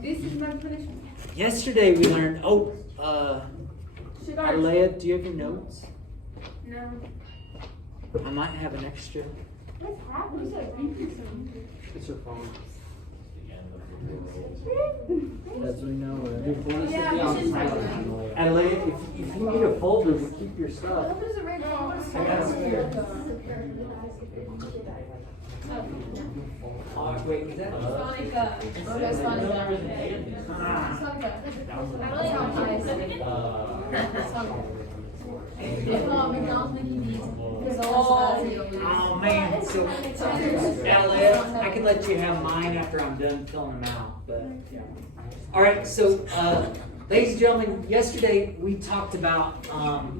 This is my punishment. Yesterday we learned, Should I? Alea, do you have your notes? No. I might have an extra. What's happening? It's your phone. As we know. Yeah, we should try that. Alea, if you need a folder to keep your stuff. There's a red ball. I got it here. Wait, is that? Sonic. Oh, that's Sonic. Oh man, so Alea, I can let you have mine after I'm done filling them out, but. All right, so ladies and gentlemen, yesterday we talked about,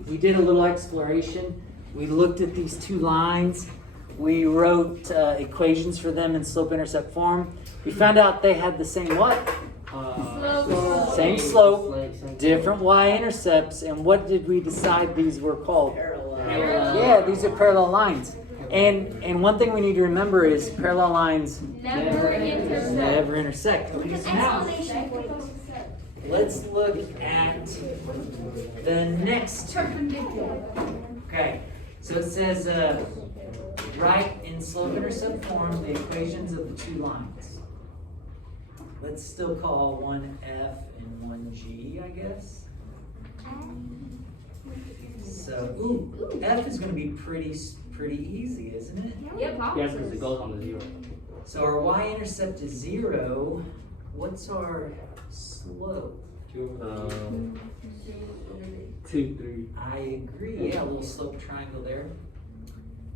we did a little exploration. We looked at these two lines. We wrote equations for them in slope-intercept form. We found out they had the same what? Same slope, different y-intercepts, and what did we decide these were called? Parallel. Yeah, these are parallel lines. And one thing we need to remember is parallel lines Never intersect. never intersect. Okay, so now let's look at the next two. Perpendicular. Okay, so it says write in slope-intercept form the equations of the two lines. Let's still call one F and one G, I guess. So, F is going to be pretty easy, isn't it? Yep. Yes, because it goes on the zero. So our y-intercept is 0. What's our slope? 2, 3. I agree. Yeah, a little slope triangle there.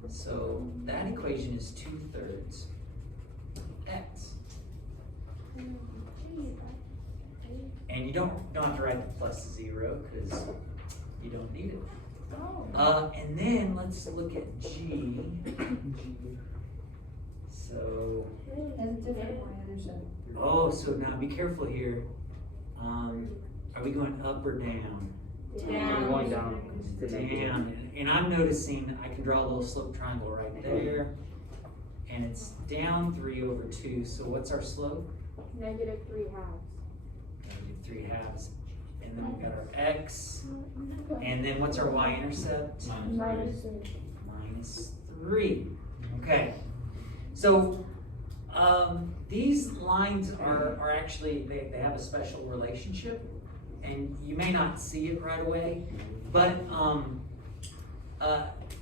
So that equation is 2/3 x. And you don't have to write the plus 0 because you don't need it. And then let's look at G. So, so now be careful here. Are we going up or down? We're going down. Down. And I'm noticing I can draw a little slope triangle right there. And it's down 3/2. So what's our slope? -3/2. -3/2. And then we've got our x. And then what's our y-intercept? -3. Okay. So these lines are actually, they have a special relationship. And you may not see it right away. But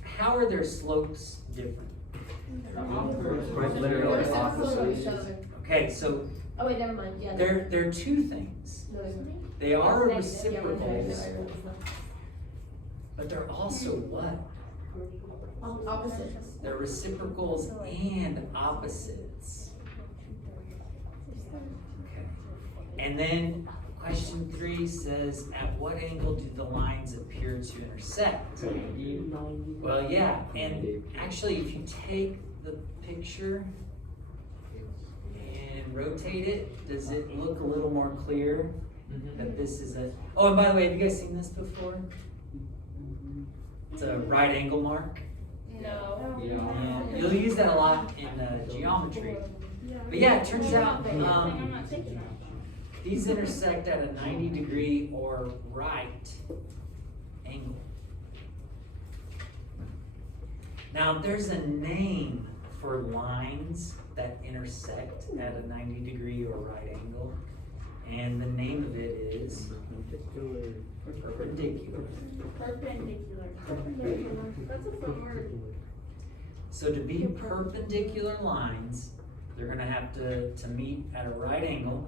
how are their slopes different? Literally opposite. Okay, so Oh wait, never mind. Yeah. there are two things. No, there's not. They are Negative. Yeah, reciprocals, yeah. but they're also what? Opposites. They're reciprocals and opposites. Okay. And then question 3 says, at what angle do the lines appear to intersect? Well, yeah, and actually if you take the picture and rotate it, does it look a little more clear that this is a, oh, and by the way, have you guys seen this before? It's a right angle mark. No. Yeah, you'll use that a lot in geometry. But yeah, it turns out these intersect at a 90-degree or right angle. Now, there's a name for lines that intersect at a 90-degree or right angle, and the name of it is perpendicular. Perpendicular. That's a fun word. So to be perpendicular lines, they're going to have to meet at a right angle.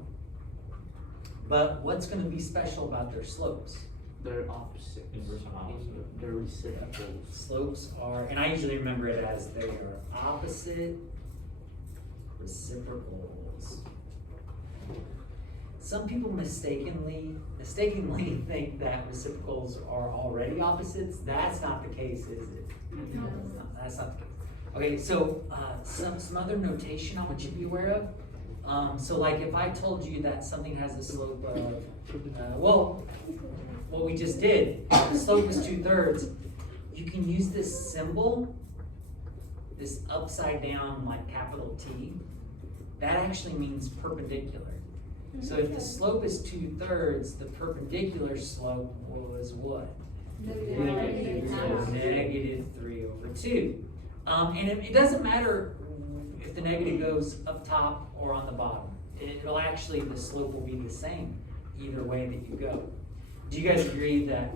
But what's going to be special about their slopes? They're opposite. They're reciprocals. Slopes are, and I usually remember it as they are opposite reciprocals. Some people mistakenly think that reciprocals are already opposites. That's not the case, is it? No, that's not the case. Okay, so some other notation I want you to be aware of. So like if I told you that something has a slope of, well, what we just did, the slope is 2/3, you can use this symbol, this upside down like capital T, that actually means perpendicular. So if the slope is 2/3, the perpendicular slope was what? -3/2. And it doesn't matter if the negative goes up top or on the bottom. It'll actually, the slope will be the same either way that you go. Do you guys agree that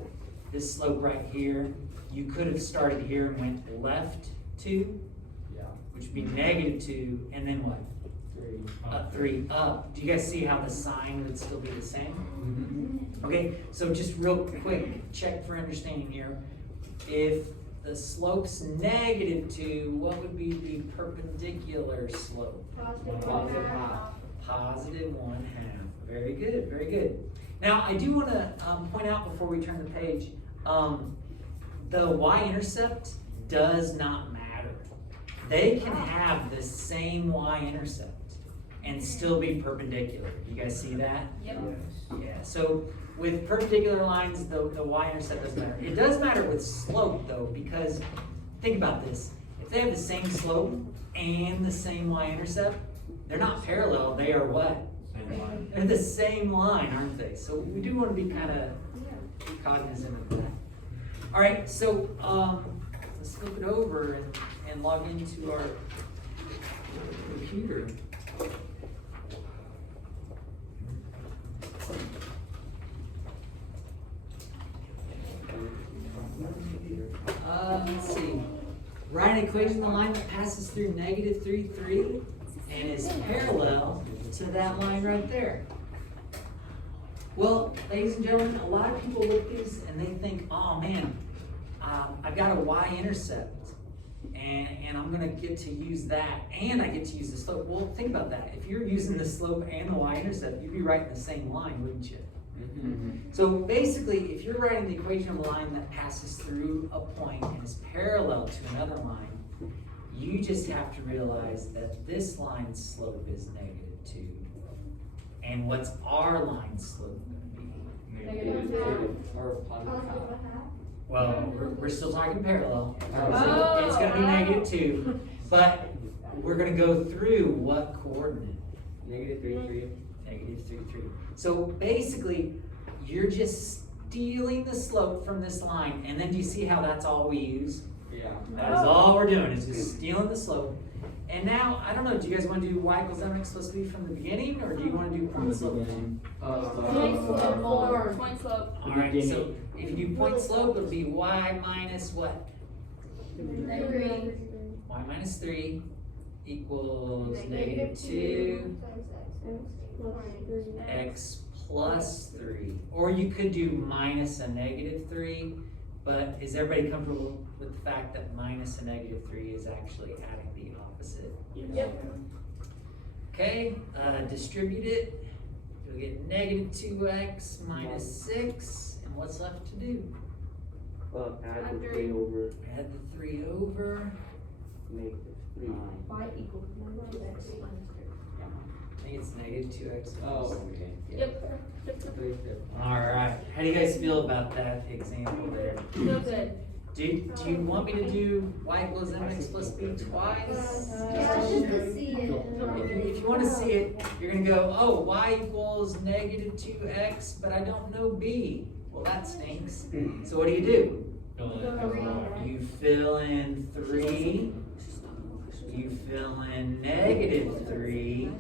this slope right here, you could have started here and went left 2, Yeah. which would be -2, and then what? 3 up. Do you guys see how the sign would still be the same? Okay, so just real quick, check for understanding here. If the slope's -2, what would be the perpendicular slope? +1/2. Very good, very good. Now, I do want to point out before we turn the page, the y-intercept does not matter. They can have the same y-intercept and still be perpendicular. You guys see that? Yep. Yeah, so with perpendicular lines, the y-intercept doesn't matter. It does matter with slope though, because think about this. If they have the same slope and the same y-intercept, they're not parallel, they are what? They're the same line, aren't they? So we do want to be kind of cognizant of that. All right, so let's flip it over and log into our computer. Let's see. Write an equation of the line that passes through -3, 3, and is parallel to that line right there. Well, ladies and gentlemen, a lot of people look at these and they think, oh man, I've got a y-intercept and I'm gonna get to use that and I get to use the slope. Well, think about that. If you're using the slope and the y-intercept, you'd be writing the same line, wouldn't you? So basically, if you're writing the equation of a line that passes through a point and is parallel to another line, you just have to realize that this line's slope is -2. And what's our line slope going to be? Well, we're still talking parallel. So it's going to be -2, but we're going to go through what coordinate? -3. -3. So basically, you're just stealing the slope from this line, and then do you see how that's all we use? Yeah. That is all we're doing, is just stealing the slope. And now, I don't know, do you guys want to do y = mx + b from the beginning, or do you want to do point slope? Point slope. Alright, so if you do point slope, it'll be y minus what? Agree. Y minus 3 equals -2 x plus 3. Or you could do minus a -3, but is everybody comfortable with the fact that minus a -3 is actually adding the opposite? Yep. Okay, distribute it. You'll get -2x minus 6. And what's left to do? Add the 3 over. Add the 3 over. -3. Y equals -2x minus 3. I think it's -2x. Oh, okay. Yep. Alright, how do you guys feel about that example there? Feel good. Do you want me to do y = mx + b twice? If you want to see it, you're going to go, oh, y equals -2x, but I don't know b. Well, that stinks. So what do? You fill in 3. You fill in -3.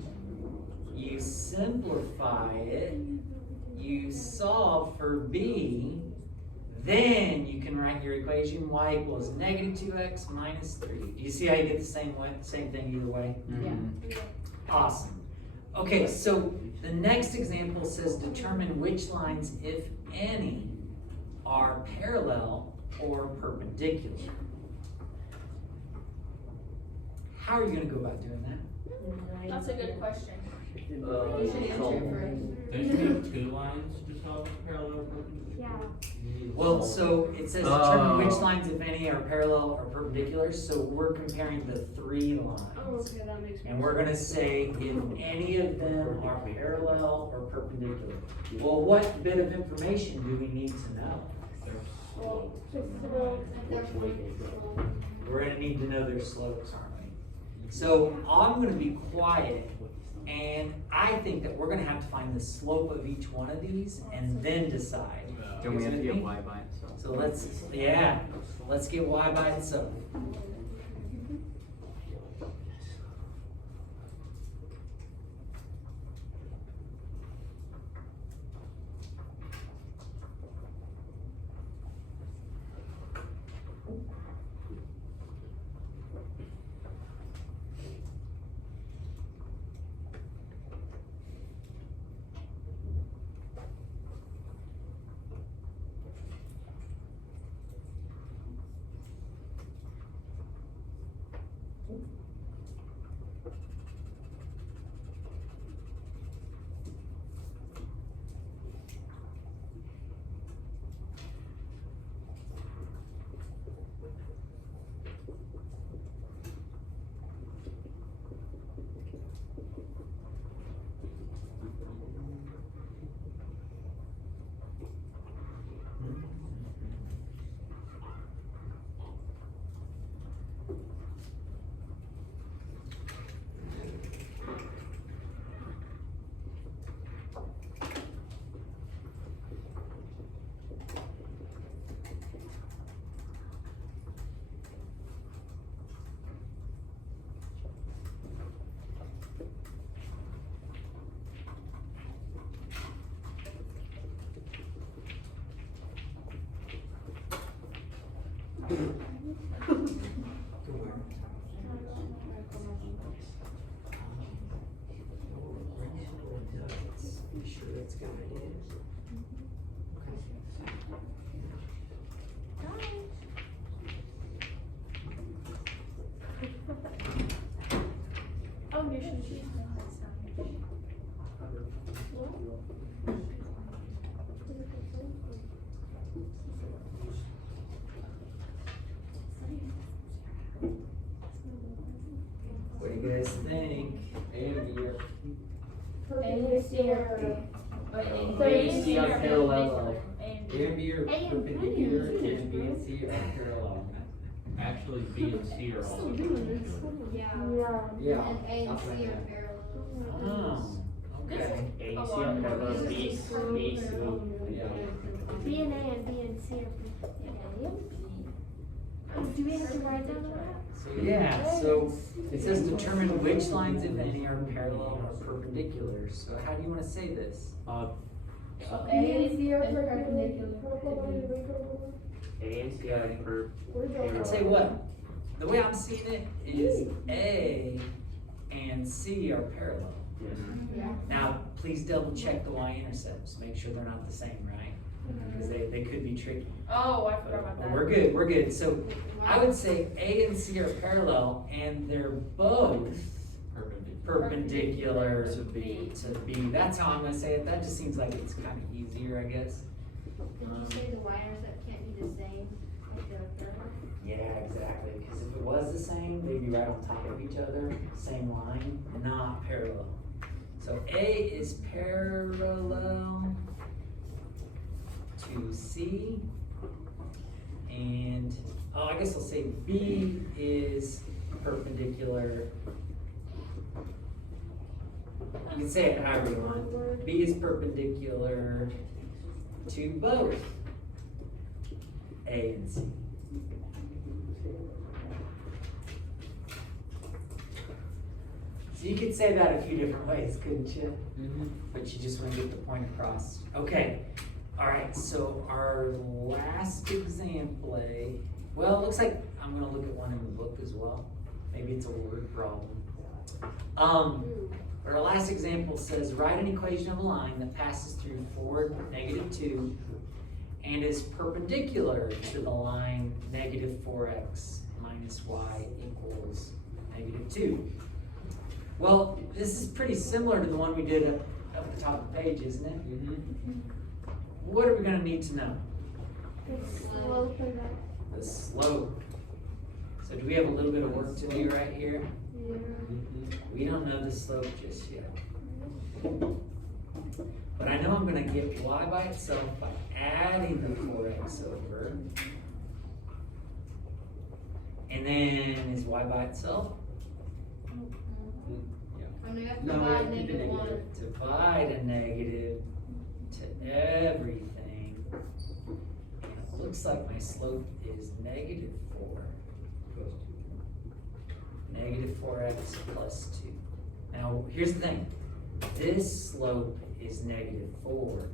You simplify it. You solve for b. Then you can write your equation y equals -2x minus 3. Do you see how you get the same thing either way? Yeah. Awesome. Okay, so the next example says determine which lines, if any, are parallel or perpendicular. How are you going to go about doing that? That's a good question. You should answer it first. Don't you need 2 lines to solve parallel perpendicular? Well, so it says determine which lines, if any, are parallel or perpendicular. So we're comparing the 3 lines. Okay, that makes And we're going to say if any of them are parallel or perpendicular. Well, what bit of information do we need to know? We're going to need to know their slopes, aren't we? So I'm going to be quiet And I think that we're gonna have to find the slope of each one of these and then decide. Don't we have to With get me? Y by itself? So let's get Y by itself. Be sure that's good idea. Oh, you should choose What do you guys think? A and B are, A and C are. A and C are parallel. A and A and B are perpendicular, and B and C are parallel. Actually, B and C are all. Yeah. Yeah. And A and that's what I C are meant. Oh, okay. A and Oh, C are I'm parallel, confused. B, B, C, yeah. B and A and B and C are do we have to write down that? So yeah, so it says determine which lines, if any, are parallel or perpendicular. So how do you want to say this? So A and C are perpendicular. A and C are per. I'd say what? The way I'm seeing it is A and C are parallel. Yes. Yeah. Now, please double check the y-intercepts, make sure they're not the same, right? Because they could be tricky. Oh, I forgot about But that. we're good. So I would say A and C are parallel and they're both perpendicular to B. That's how I'm gonna say it. That just seems like it's kind of easier, I guess. Did you say the wires that can't be the same? Like the parallel? Yeah, exactly. Because if it was the same, they'd be right on top of each other, same line, not parallel. So A is parallel to C, and I guess I'll say B is perpendicular. You can say it however you want. B is perpendicular to both A and C. So you could say that a few different ways, couldn't you? But you just want to get the point across. Okay, all right, so our last example, well, it looks like I'm gonna look at one in the book as well. Maybe it's a word problem. But our last example says, write an equation of a line that passes through 4, -2, and is perpendicular to the line -4x minus y equals -2. Well, this is pretty similar to the one we did up the top of the page, isn't it? What are we gonna need to know? The slope of that. The slope. So do we have a little bit of work to do right here? Yeah. We don't know the slope just yet. But I know I'm gonna get y by itself by adding the 4x over. And then is y by itself? I no, you have to No, we divide have to keep it negative one. negative. Divide a negative to everything. And it looks like my slope is negative 4. Negative 4x plus 2. Now, here's the thing. This slope is negative 4.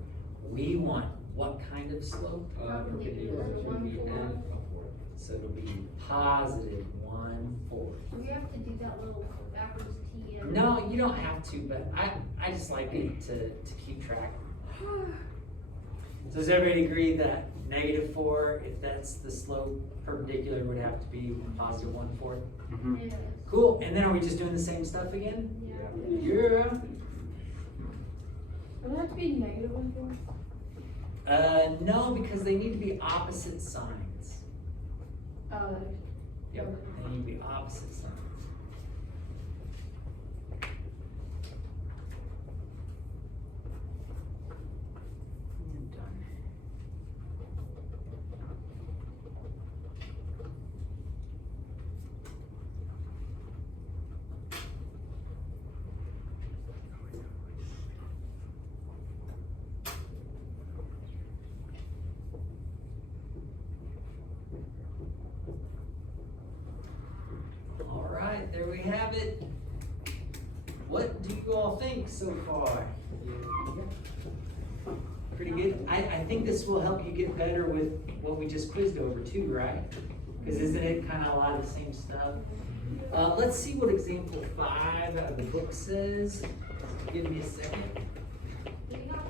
We want what kind of slope? Perpendicular to be n. So it'll be positive 1/4. We have to do that little backwards T in. No, you don't have to, but I just like it to keep track. So does everybody agree that negative 4, if that's the slope, perpendicular would have to be positive 1/4? Yes. Cool, and then are we just doing the same stuff again? Yeah. Yeah. Does it have to be negative 1/4? No, because they need to be opposite signs. Oh, Yep, they need to be opposite signs. And done. All right, there we have it. What do you all think so far? Pretty good. I think this will help you get better with what we just quizzed over too, right? Because isn't it kind of a lot of the same stuff? Let's see what example 5 out of the book says. Give me a second. We got-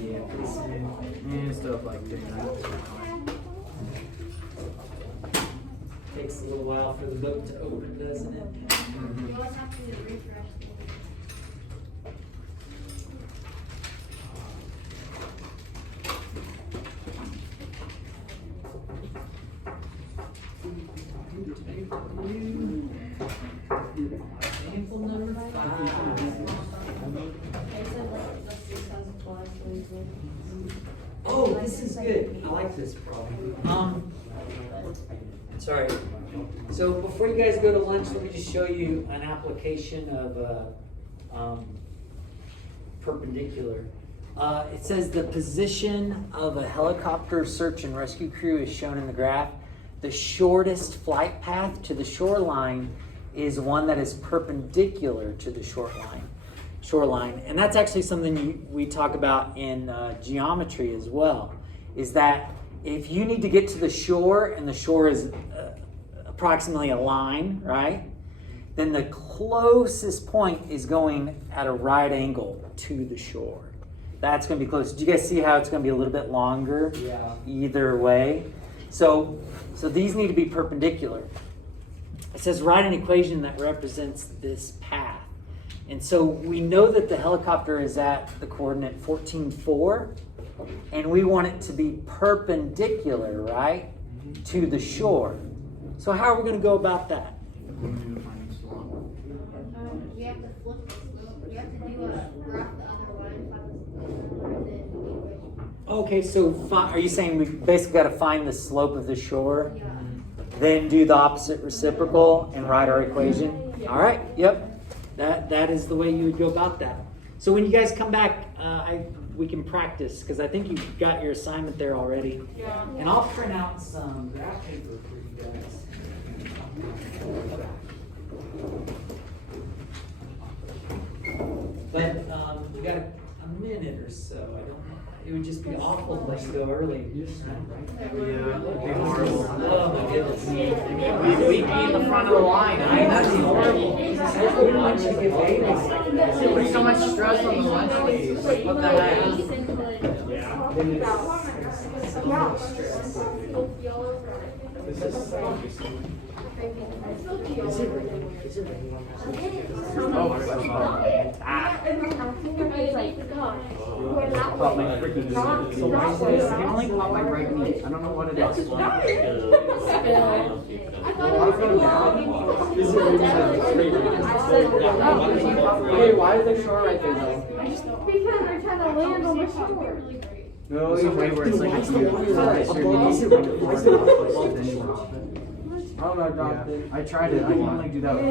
Yeah, pretty soon. And stuff like that. Takes a little while for the book to open, doesn't it? You always have to refresh. Example number 5. Oh, this is good. I like this problem. Sorry. So before you guys go to lunch, let me just show you an application of perpendicular. It says the position of a helicopter search and rescue crew is shown in the graph. The shortest flight path to the shoreline is one that is perpendicular to the shoreline. And that's actually something we talk about in geometry as well, is that if you need to get to the shore and the shore is approximately a line, right? Then the closest point is going at a right angle to the shore. That's going to be close. Do you guys see how it's going to be a little bit longer? Yeah. Either way. So these need to be perpendicular. It says write an equation that represents this path. And so we know that the helicopter is at the coordinate 14,4, and we want it to be perpendicular, right, to the shore. So how are we going to go about that? We have to flip this. We have to do a graph the other way. And then equation. Okay, so are you saying we basically got to find the slope of the shore, Yeah. then do the opposite reciprocal and write our equation? All right, yep. That is the way you would go about that. So when you guys come back, we can practice, because I think you got your assignment there already. Yeah. And I'll print out some graph paper for you guys. But we got a minute or so. I don't know. It would just be awful if we go early. Oh my goodness. We'd be in the front of the line. I mean, that's horrible. Lunch you get paid. There's so much stress on the lunch leaves. Like, what the heck? Yeah. like, gosh. Pop my freaking I can only pop my right knee. I don't know what it is. I thought it was Hey, why is there shore right there though? Because they're trying to land on the shore. No, it's way where it's like it's I don't know, I dropped it. I tried it. I can only do that with